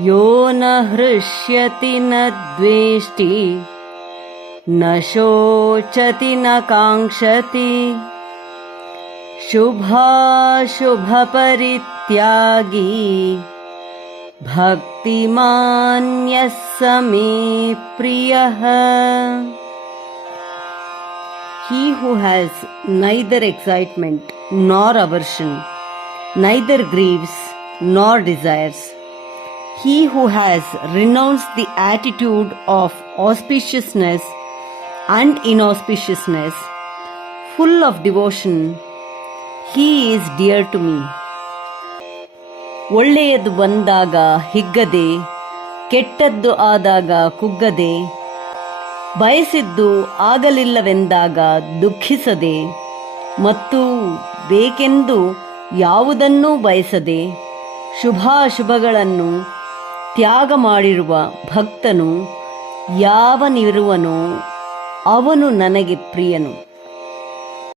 ಯೋ ನ ಹೃಷ್ಯತಿ ನ ದ್ವೇಷ್ಟಿ ನ ಶೋಚತಿ ನ ಕಾಂಕ್ಷತಿ ಶುಭಾಶುಭ ಪರಿತ್ಯಾಗಿ ಭಕ್ತಿಮಾನ್ಯಃ ಸ May ಪ್ರಿಯಃ. He who has neither excitement nor aversion, neither grieves nor desires, he who has renounced the attitude of auspiciousness and inauspiciousness, full of devotion, he is dear to me. ಒಳ್ಳೆಯದು ಬಂದಾಗ ಹಿಗ್ಗದೆ, ಕೆಟ್ಟದ್ದು ಆದಾಗ ಕುಗ್ಗದೆ, ಬಯಸಿದ್ದು ಆಗಲಿಲ್ಲವೆಂದಾಗ ದುಃಖಿಸದೆ ಮತ್ತು ಬೇಕೆಂದು ಯಾವುದನ್ನೂ ಬಯಸದೆ ಶುಭಾಶುಭಗಳನ್ನು ತ್ಯಾಗ ಮಾಡಿರುವ ಭಕ್ತನು ಯಾವನಿರುವನೋ ಅವನು ನನಗೆ ಪ್ರಿಯನು.